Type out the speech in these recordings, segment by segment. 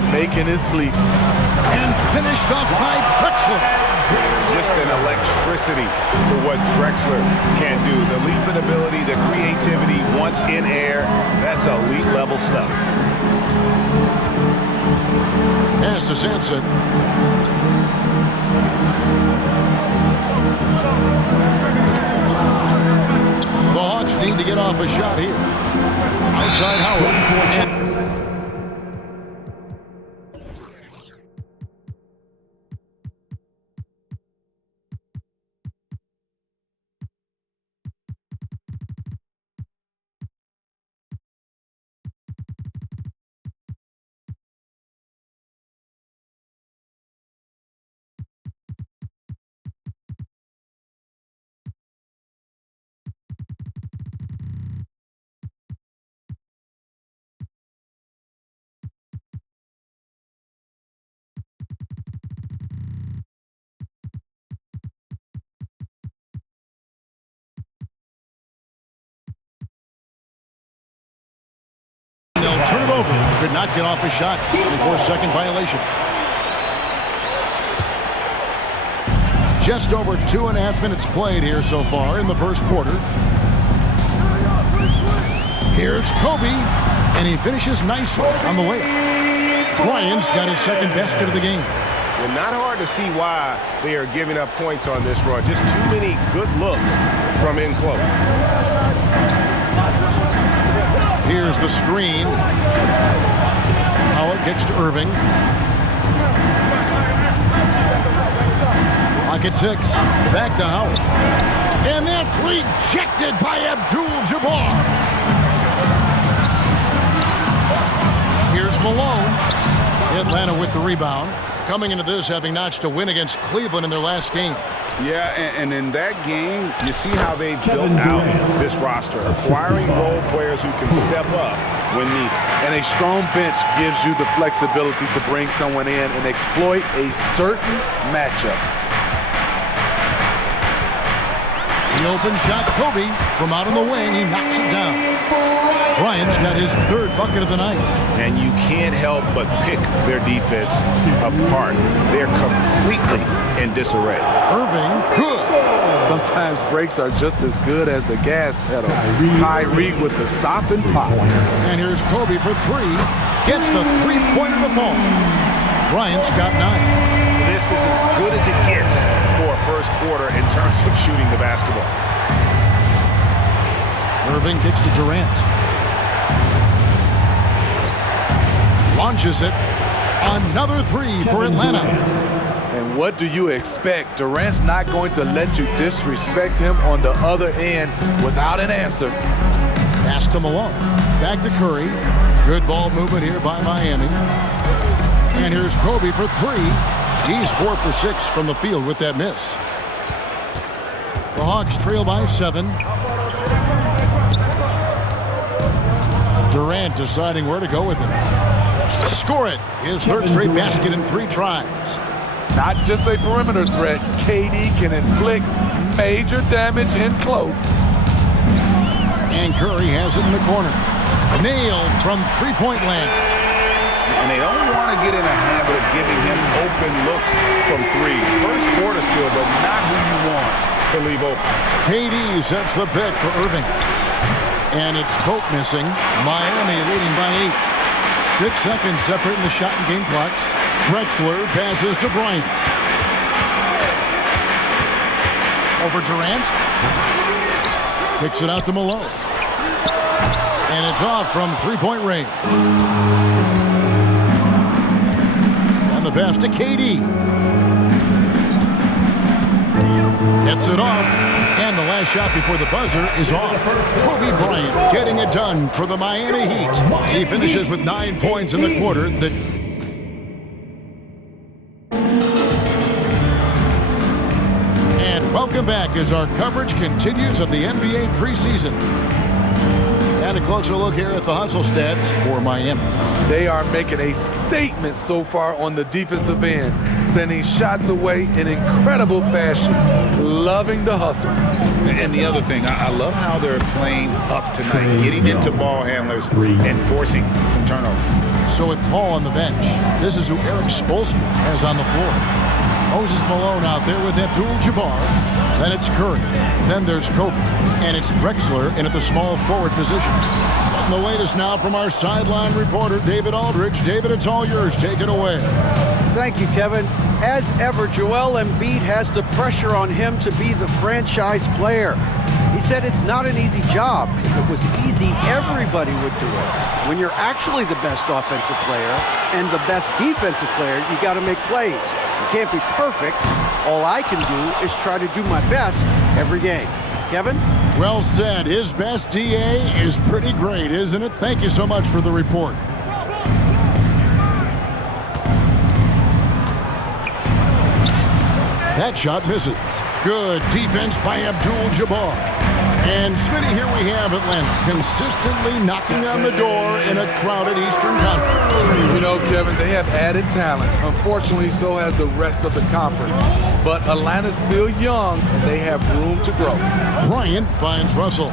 and making it sleep. And finished off by Drexler. Just an electricity to what Drexler can do. The leaping ability, the creativity once in air, that's elite level stuff. Pass to Sampson. The Hawks need to get off a shot here. Outside Howard. They'll turn it over. Could not get off a shot. 24-second violation. Just over 2.5 minutes played here so far in the first quarter. Here's Kobe, and he finishes nicely on the way. Bryon's got his second basket of the game. Well, not hard to see why they are giving up points on this run. Just too many good looks from in close. Here's the screen. Howard kicks to Irving. Clock at 6. Back to Howard. And that's rejected by Abdul-Jabbar. Here's Malone. Atlanta with the rebound. Coming into this having notched a win against Cleveland in their last game. Yeah, and in that game, you see how they've built out this roster, acquiring role players who can step up when needed. And a strong bench gives you the flexibility to bring someone in and exploit a certain matchup. The open shot, Kobe, from out on the wing, he knocks it down. Bryant's got his third bucket of the night. And you can't help but pick their defense apart. They're completely in disarray. Irving, good. Sometimes breaks are just as good as the gas pedal. Kyrie with the stop and pop. And here's Kobe for 3. Gets the three-pointer to fall. Bryant's got 9. This is as good as it gets for a first quarter in terms of shooting the basketball. Irving kicks to Durant. Launches it. Another 3 for Atlanta. And what do you expect? Durant's not going to let you disrespect him on the other end without an answer. Pass to Malone. Back to Curry. Good ball movement here by Miami. And here's Kobe for 3. He's 4 for 6 from the field with that miss. The Hawks trail by 7. Durant deciding where to go with it. Score it. His third straight basket in 3 tries. Not just a perimeter threat. KD can inflict major damage in close. And Curry has it in the corner. Nailed from three-point land. And they don't want to get in a habit of giving him open looks from 3. First quarter still, but not who you want to leave open. KD sets the pick for Irving. And it's Pope missing. Miami leading by 8. 6 seconds separating the shot and game clocks. Drexler passes to Bryant. Over Durant. Kicks it out to Malone. And it's off from three-point range. And the pass to KD. Gets it off. And the last shot before the buzzer is off. Kobe Bryant getting it done for the Miami Heat. He finishes with 9 points in the quarter. And welcome back as our coverage continues of the NBA preseason. And a closer look here at the hustle stats for Miami. They are making a statement so far on the defensive end. sending shots away in incredible fashion, loving the hustle. And the other thing, I love how they're playing up tonight, getting into ball handlers and forcing some turnovers. So with Paul on the bench, this is who Eric Spoelstra has on the floor. Moses Malone out there with Abdul-Jabbar. Then it's Curry. Then there's Kobe. And it's Drexler in at the small forward position. On the latest now from our sideline reporter, David Aldridge. David, it's all yours. Take it away. Thank you, Kevin. As ever, Joel Embiid has the pressure on him to be the franchise player. He said it's not an easy job. If it was easy, everybody would do it. When you're actually the best offensive player and the best defensive player, you got to make plays. You can't be perfect. All I can do is try to do my best every game. Kevin? Well said. His best DA is pretty great, isn't it? Thank you so much for the report. That shot misses. Good defense by Abdul-Jabbar. And Smitty, here we have Atlanta consistently knocking on the door in a crowded Eastern Conference. You know, Kevin, they have added talent. Unfortunately, so has the rest of the conference. But Atlanta's still young, and they have room to grow. Bryant finds Russell.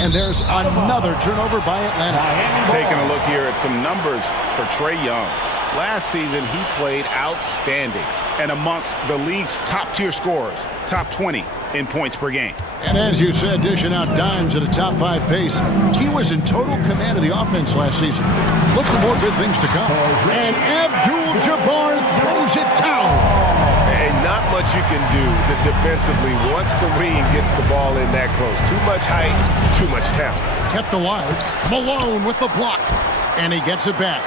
And there's another turnover by Atlanta. Taking a look here at some numbers for Trae Young. Last season, he played outstanding and amongst the league's top-tier scorers, top 20 in points per game. And as you said, dishing out dimes at a top-5 pace, he was in total command of the offense last season. Look for more good things to come. And Abdul-Jabbar throws it down. And not much you can do defensively once Kareem gets the ball in that close. Too much height, too much talent. Kept alive. Malone with the block. And he gets it back.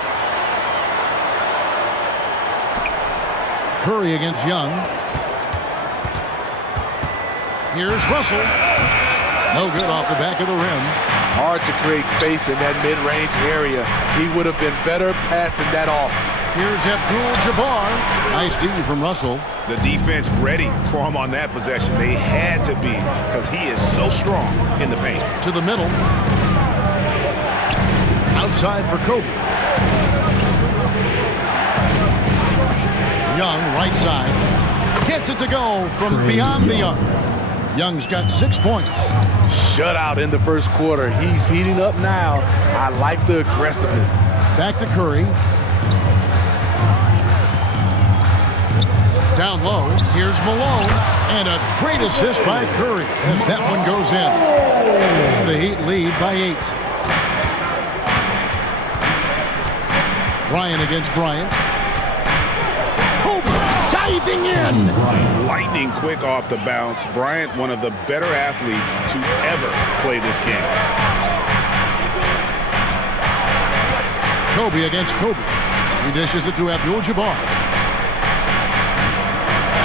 Curry against Young. Here's Russell. No good off the back of the rim. Hard to create space in that mid-range area. He would have been better passing that off. Here's Abdul-Jabbar. Nice D from Russell. The defense ready for him on that possession. They had to be because he is so strong in the paint. To the middle. Outside for Kobe. Young, right side. Gets it to go from beyond the arc. Young's got 6 points. Shutout in the first quarter. He's heating up now. I like the aggressiveness. Back to Curry. Down low. Here's Malone. And a great assist by Curry as that one goes in. And the Heat lead by 8. Ryan against Bryant. Diving in. Lightning quick off the bounce. Bryant, one of the better athletes to ever play this game. Kobe against Kobe. He dishes it to Abdul-Jabbar.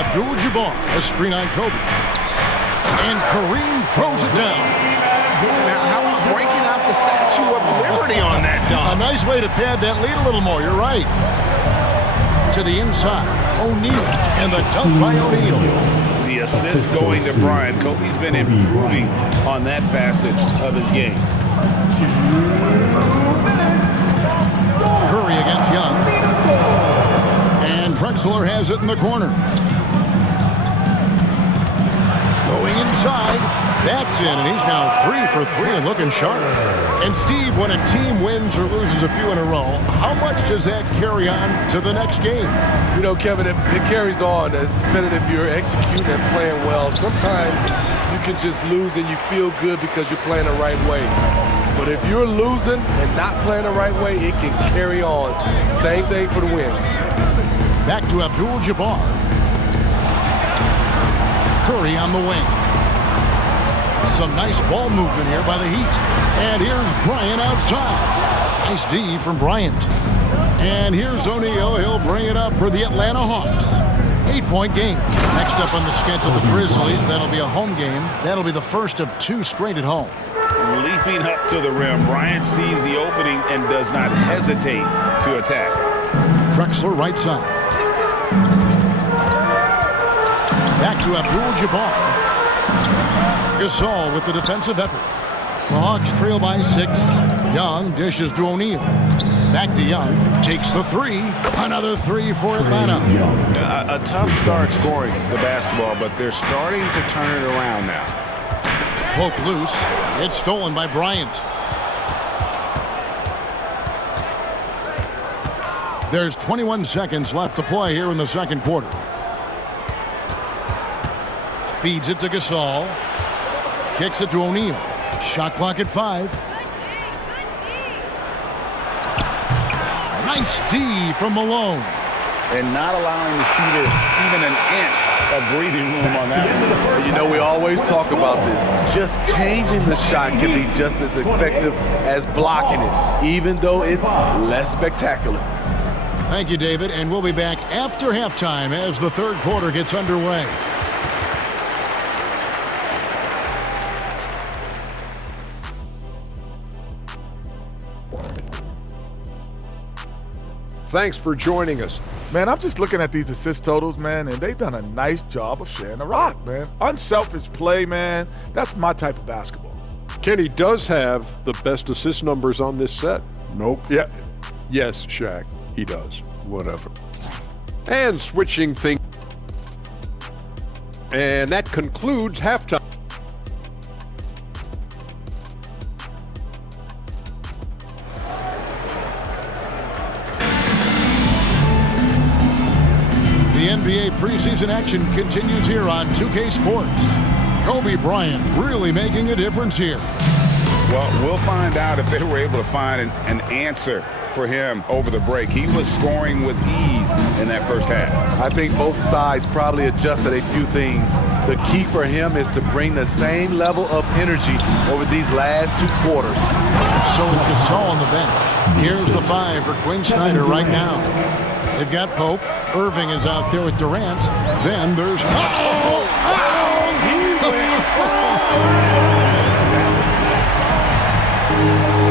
Abdul-Jabbar, a screen on Kobe. And Kareem throws it down. Now, how about breaking out the Statue of Liberty on that dunk? A nice way to pad that lead a little more. You're right. To the inside. O'Neal, and the dunk by O'Neal. The assist going to Bryant. Kobe's been improving on that facet of his game. Curry against Young. And Drexler has it in the corner. Going inside. That's in, and he's now 3 for 3 and looking sharp. And Steve, when a team wins or loses a few in a row, how much does that carry on to the next game? You know, Kevin, it carries on. It's dependent if you're executing and playing well. Sometimes you can just lose and you feel good because you're playing the right way. But if you're losing and not playing the right way, it can carry on. Same thing for the wins. Back to Abdul-Jabbar. Curry on the wing. Some nice ball movement here by the Heat. And here's Bryant outside. Nice D from Bryant. And here's O'Neal. He'll bring it up for the Atlanta Hawks. 8-point game. Next up on the schedule, the Grizzlies. That'll be a home game. That'll be the first of 2 straight at home. Leaping up to the rim, Bryant sees the opening and does not hesitate to attack. Drexler right side. Back to Abdul-Jabbar. Gasol with the defensive effort. The Hawks trail by 6. Young dishes to O'Neal. Back to Young. Takes the three. Another three for Atlanta. A tough start scoring the basketball, but they're starting to turn it around now. Poke loose. It's stolen by Bryant. There's 21 seconds left to play here in the second quarter. Feeds it to Gasol. Kicks it to O'Neal. Shot clock at 5. Nice D from Malone. And not allowing the shooter even an inch of breathing room on that one. You know, we always talk about this. Just changing the shot can be just as effective as blocking it, even though it's less spectacular. Thank you, David, and we'll be back after halftime as the third quarter gets underway. Thanks for joining us. Man, I'm just looking at these assist totals, man, and they've done a nice job of sharing the rock, man. Unselfish play, man. That's my type of basketball. Kenny does have the best assist numbers on this set. Nope. Yeah. Yes, Shaq, he does. Whatever. And switching things. And that concludes halftime. The NBA preseason action continues here on 2K Sports. Kobe Bryant really making a difference here. Well, we'll find out if they were able to find an answer for him over the break. He was scoring with ease in that first half. I think both sides probably adjusted a few things. The key for him is to bring the same level of energy over these last 2 quarters. So with Gasol on the bench, here's the 5 for Quinn Snyder right now. They've got Pope. Irving is out there with Durant. Then there's...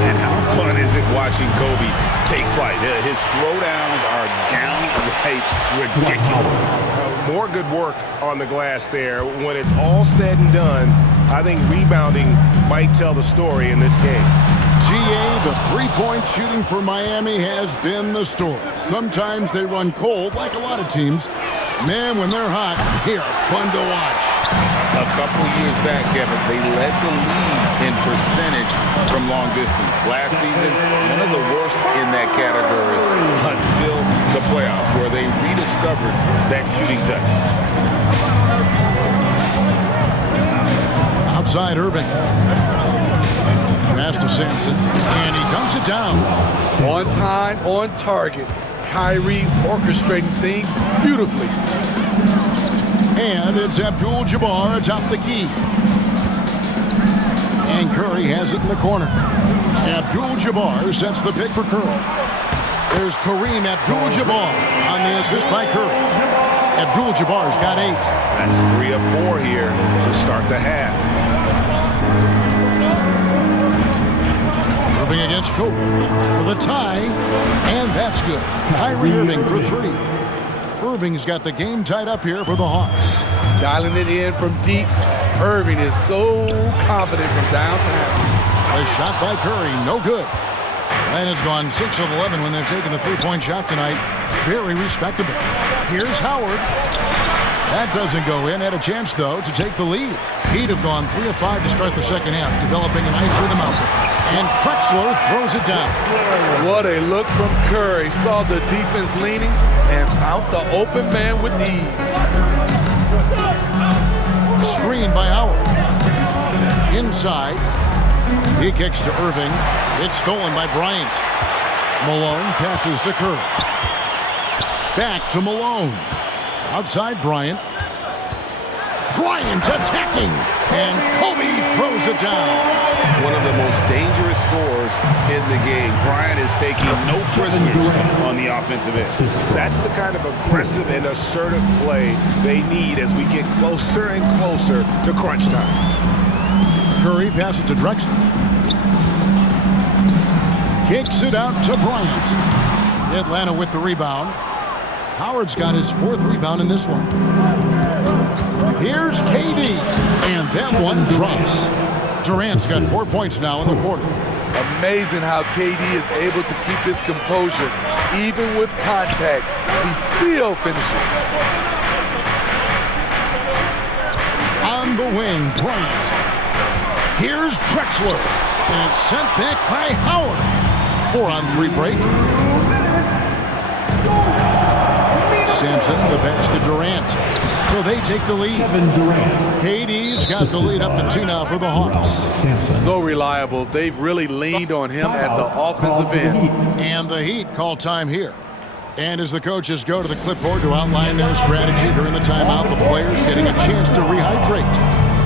And how fun is it watching Kobe take flight? His throwdowns are downright ridiculous. More good work on the glass there. When it's all said and done, I think rebounding might tell the story in this game. GA, the three-point shooting for Miami has been the story. Sometimes they run cold, like a lot of teams. Man, when they're hot, they are fun to watch. A couple years back, Kevin, they led the league in percentage from long distance. Last season, one of the worst in that category until the playoffs, where they rediscovered that shooting touch. Outside Irving. Pass to Sampson, and he dunks it down. On time, on target. Kyrie orchestrating things beautifully. And it's Abdul-Jabbar atop the key. And Curry has it in the corner. Abdul-Jabbar sets the pick for Curry. There's Kareem Abdul-Jabbar on the assist by Curry. Abdul-Jabbar's got 8. That's 3 of 4 here to start the half. Irving against Kobe for the tie, and that's good. Kyrie Irving for 3. Irving's got the game tied up here for the Hawks. Dialing it in from deep. Irving is so confident from downtown. A shot by Curry, no good. Atlanta's gone 6 of 11 when they're taking the three-point shot tonight. Very respectable. Here's Howard. That doesn't go in. Had a chance, though, to take the lead. He'd have gone 3 of 5 to start the second half, developing a nice rhythm out there. And Drexler throws it down. What a look from Curry. Saw the defense leaning and found the open man with ease. Screen by Howard. Inside. He kicks to Irving. It's stolen by Bryant. Malone passes to Curry. Back to Malone. Outside Bryant. Bryant attacking. And Kobe throws it down. One of the most dangerous scorers in the game. Bryant is taking no prisoners on the offensive end. That's the kind of aggressive and assertive play they need as we get closer and closer to crunch time. Curry passes to Drexler. Kicks it out to Bryant. Atlanta with the rebound. Howard's got his 4th rebound in this one. Here's KD. And that one drops. Durant's got 4 points now in the quarter. Amazing how KD is able to keep his composure. Even with contact, he still finishes. On the wing, Breion. Here's Drexler. And it's sent back by Howard. 4-on-3 break. Sampson, the pass to Durant. So they take the lead. KD's got the lead up to 2 now for the Hawks. So reliable. They've really leaned on him at the offensive end. And the Heat call time here. And as the coaches go to the clipboard to outline their strategy during the timeout, the players getting a chance to rehydrate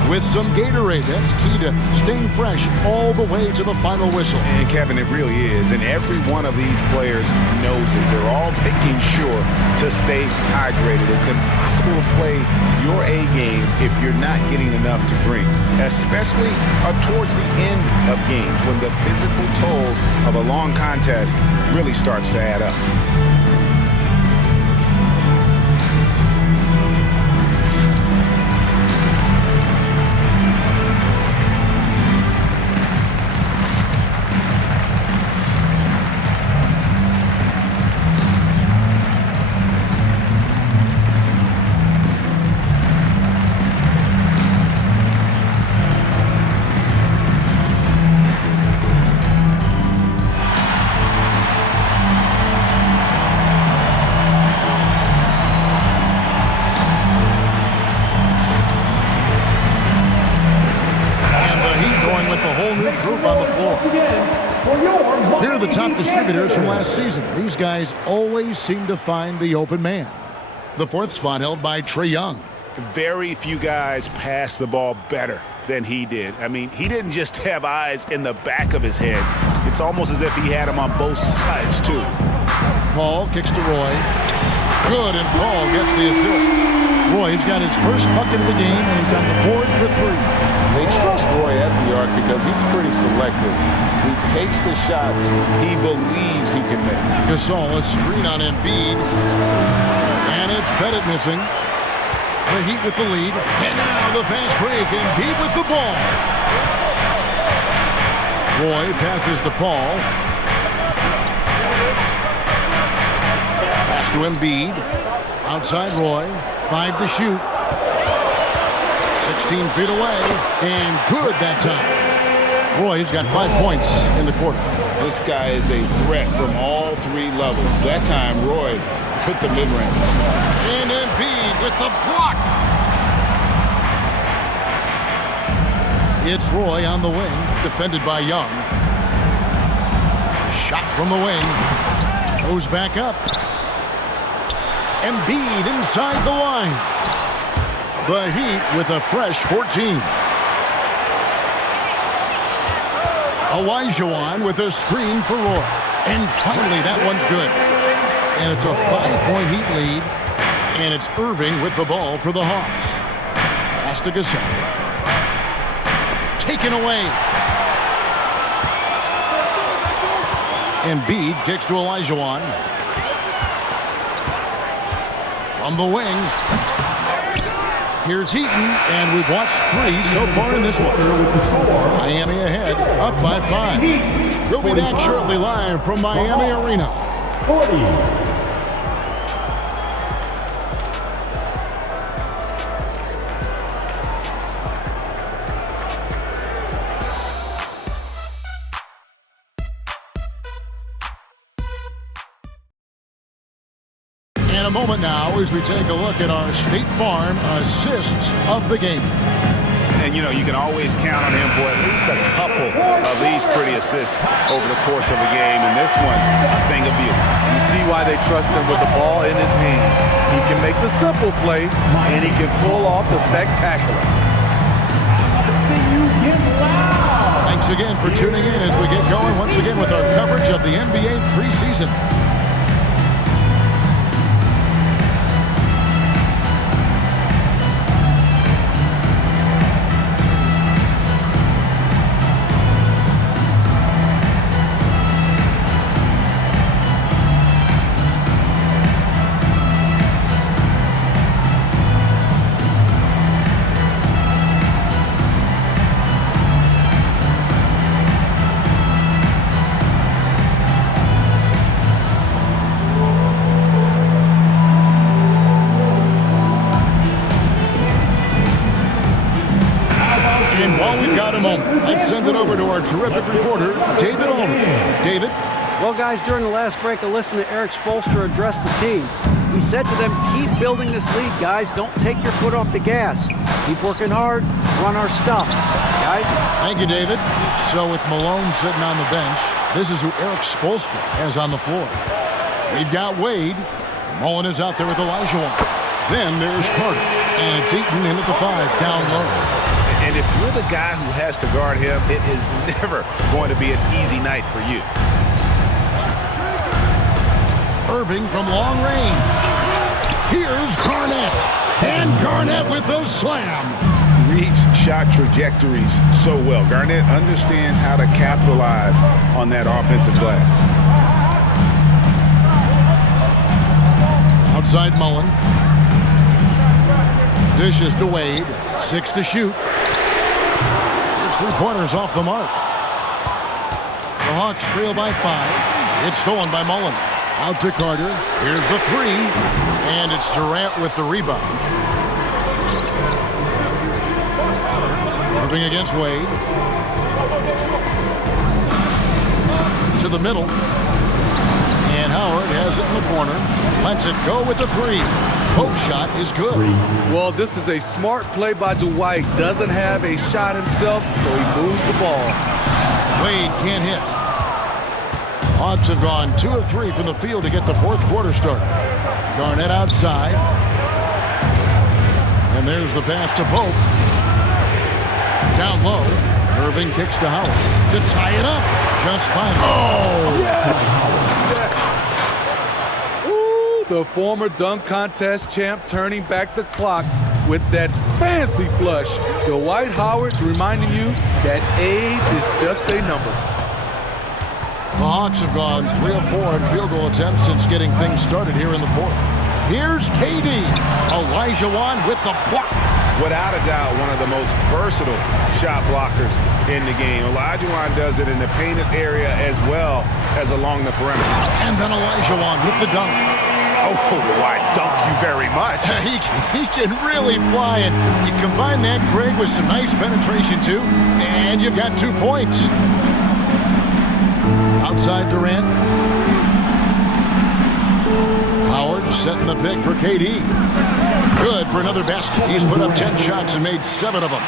with some Gatorade. That's key to staying fresh all the way to the final whistle. And Kevin, it really is. And every one of these players knows it. They're all making sure to stay hydrated. It's impossible to play your A game if you're not getting enough to drink, especially towards the end of games when the physical toll of a long contest really starts to add up. Here are the top distributors from last season. These guys always seem to find the open man. The 4th spot held by Trae Young. Very few guys pass the ball better than he did. I mean, he didn't just have eyes in the back of his head. It's almost as if he had them on both sides, too. Paul kicks to Roy. Good, and Paul gets the assist. Roy's got his first bucket of the game, and he's on the board for 3. They trust Roy at the arc because he's pretty selective. He takes the shots he believes he can make. Gasol, a screen on Embiid. And it's Pettit missing. The Heat with the lead. And now the fast break. Embiid with the ball. Roy passes to Paul. Pass to Embiid. Outside Roy. 5 to shoot. 16 feet away. And good that time. Roy's got 5 points in the quarter. This guy is a threat from all 3 levels. That time, Roy hit the mid-range. And Embiid with the block. It's Roy on the wing, defended by Young. Shot from the wing. Goes back up. Embiid inside the line. The Heat with a fresh 14. Olajuwon with a screen for Roy. And finally, that one's good. And it's a 5-point Heat lead. And it's Irving with the ball for the Hawks. Pass to Gasol. Taken away. Embiid kicks to Olajuwon. From the wing. Here's Heaton, and we've watched 3 so far in this one. Miami ahead, up by 5. We'll be back shortly live from Miami Arena. 40. In a moment now as we take a look at our State Farm assists of the game. And, you know, you can always count on him for at least a couple of these pretty assists over the course of a game. And this one, a thing of beauty. You see why they trust him with the ball in his hands. He can make the simple play, and he can pull off the spectacular. Thanks again for tuning in as we get going once again with our coverage of the NBA preseason. over to our terrific reporter, David Olney. David? Well, guys, during the last break, I listened to Eric Spoelstra address the team. He said to them, keep building this lead, guys. Don't take your foot off the gas. Keep working hard. Run our stuff. Guys? Thank you, David. So with Malone sitting on the bench, this is who Eric Spoelstra has on the floor. We've got Wade. Mullen is out there with Elijah. Then there's Carter. And it's Eaton in at the 5, down low. And if you're the guy who has to guard him, it is never going to be an easy night for you. Irving from long range. Here's Garnett. And Garnett with the slam. Reads shot trajectories so well. Garnett understands how to capitalize on that offensive glass. Outside Mullen. Dishes to Wade. 6 to shoot. There's 3-pointers off the mark. The Hawks trail by 5. It's stolen by Mullen. Out to Carter. Here's the 3. And it's Durant with the rebound. Irving against Wade. To the middle. And Howard has it in the corner. Lets it go with the 3. Pope's shot is good. Well, this is a smart play by Dwight. Doesn't have a shot himself, so he moves the ball. Wade can't hit. Hawks have gone 2 of 3 from the field to get the 4th quarter started. Garnett outside. And there's the pass to Pope. Down low. Irving kicks to Howard to tie it up. Just fine. Oh! Yes! Ooh, the former dunk contest champ turning back the clock with that fancy flush. Dwight Howard's reminding you that age is just a number. The Hawks have gone 3 of 4 in field goal attempts since getting things started here in the 4th. Here's KD. Elijah with the block. Without a doubt, one of the most versatile shot blockers in the game. Elijah does it in the painted area as well as along the perimeter. And then Elijah with the dunk. Oh, why dunk you very much. He can really fly it. You combine that, Greg, with some nice penetration, too, and you've got 2 points. Outside Durant. Howard setting the pick for KD. Good for another basket. He's put up 10 shots and made 7 of them.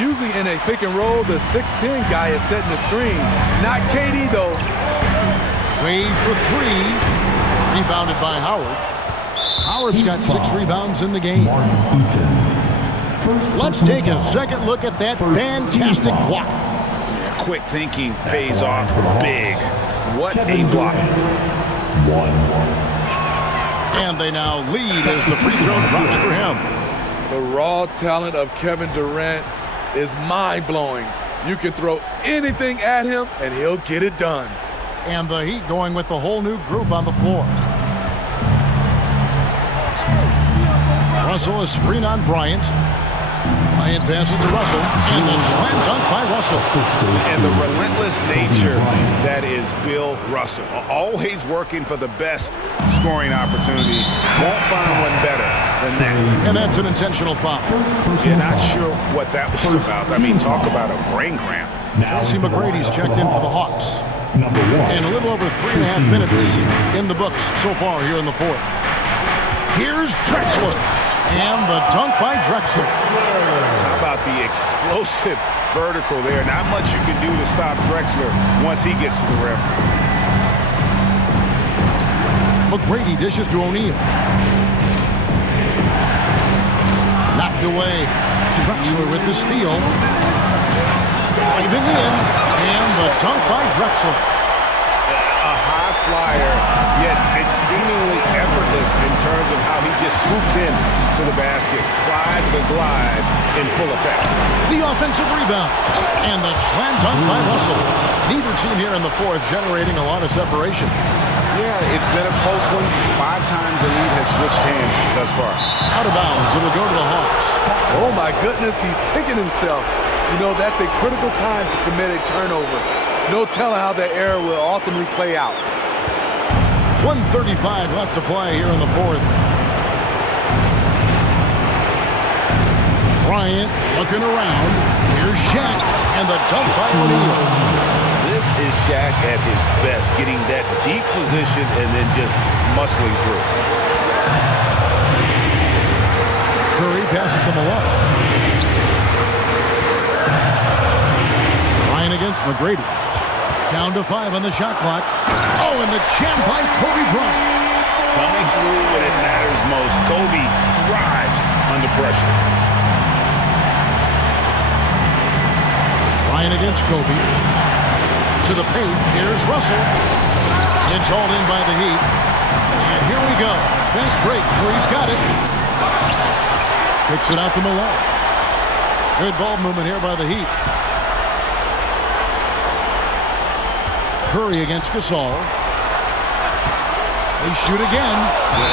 Usually in a pick and roll, the 6'10 guy is setting the screen. Not KD, though. Wade for 3. Rebounded by Howard. Howard's got 6 rebounds in the game. Let's take a second look at that fantastic block. Quick thinking pays off big. What a block. And they now lead as the free throw drops for him. The raw talent of Kevin Durant is mind-blowing. You can throw anything at him, and he'll get it done. And the Heat going with the whole new group on the floor. Russell, a screen on Bryant. Bryant passes to Russell, and the slam dunk by Russell. And the relentless nature that is Bill Russell. Always working for the best scoring opportunity. Won't find one better than that. And that's an intentional foul. You're not sure what that was about. I mean, talk about a brain cramp. Tracy McGrady's checked in for the Hawks. And a little over 3.5 minutes in the books so far here in the 4th. Here's Drexler. And the dunk by Drexler. How about the explosive vertical there? Not much you can do to stop Drexler once he gets to the rim. McGrady dishes to O'Neal. Knocked away. Drexler with the steal. Driving in. And the dunk by Drexler. A high flyer, yet it's seemingly effortless in terms of how he just swoops in to the basket. Clyde the glide in full effect. The offensive rebound. And the slam dunk by Russell. Neither team here in the 4th generating a lot of separation. Yeah, it's been a close one. 5 times the lead has switched hands thus far. Out of bounds, it'll go to the Hawks. Oh, my goodness, he's kicking himself. You know, that's a critical time to commit a turnover. No telling how that error will ultimately play out. 1:35 left to play here in the 4th. Bryant looking around. Here's Shaq, and the dunk by O'Neal. This is Shaq at his best, getting that deep position and then just muscling through. Curry passes to Malone. Breion against McGrady. Down to 5 on the shot clock. Oh, and the jam by Kobe Bryant. Coming through when it matters most. Kobe thrives under pressure. Breion against Kobe. To the paint. Here's Russell. It's hauled in by the Heat. And here we go. Fast break. Curry's got it. Kicks it out to Malone. Good ball movement here by the Heat. Curry against Gasol. They shoot again.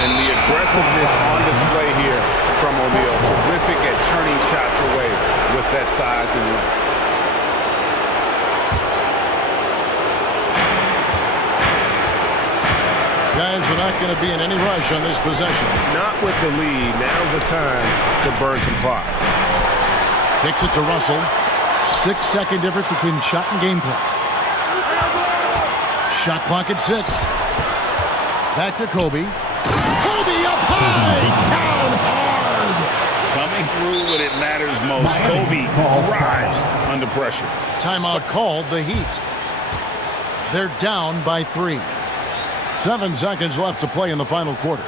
And the aggressiveness on display here from O'Neal. Terrific at turning shots away with that size and length. Guys are not going to be in any rush on this possession. Not with the lead. Now's the time to burn some clock. Kicks it to Russell. 6-second difference between the shot and game clock. Shot clock at 6. Back to Kobe. Kobe up high, down hard. Coming through when it matters most. Kobe thrives under pressure. Timeout called, the Heat. They're down by 3. 7 seconds left to play in the final quarter.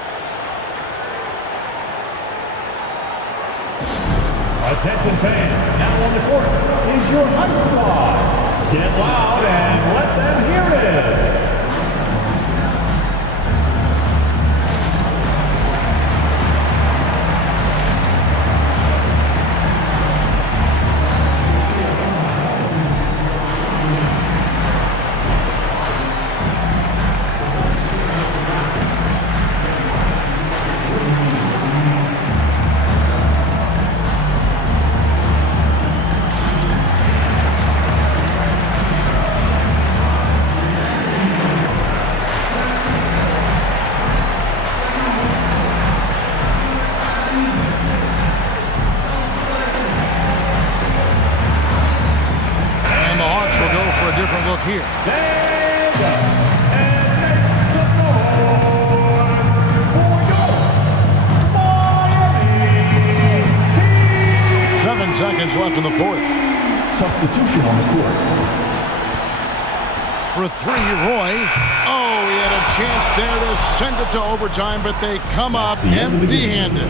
Attention fans, now on the court is your high squad. Get loud and let them hear it. Here. Stand up and make some noise for your Miami Heat. 7 seconds left in the fourth. Substitution on the court. For 3, Roy. Oh, he had a chance there to send it to overtime, but they come up empty-handed.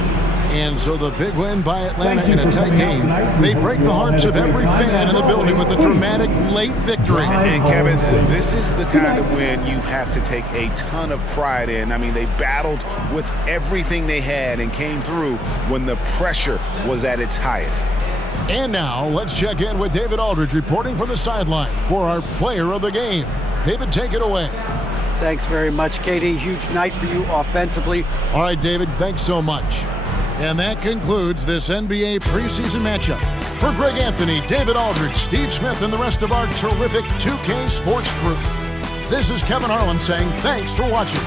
And so the big win by Atlanta in a tight game. They break the hearts of every fan in the building with a dramatic late victory. And Kevin, this is the kind of win you have to take a ton of pride in. I mean, they battled with everything they had and came through when the pressure was at its highest. And now let's check in with David Aldridge reporting from the sideline for our player of the game. David, take it away. Thanks very much, Katie. Huge night for you offensively. All right, David, thanks so much. And that concludes this NBA preseason matchup. For Greg Anthony, David Aldridge, Steve Smith, and the rest of our terrific 2K Sports crew, this is Kevin Harlan saying thanks for watching.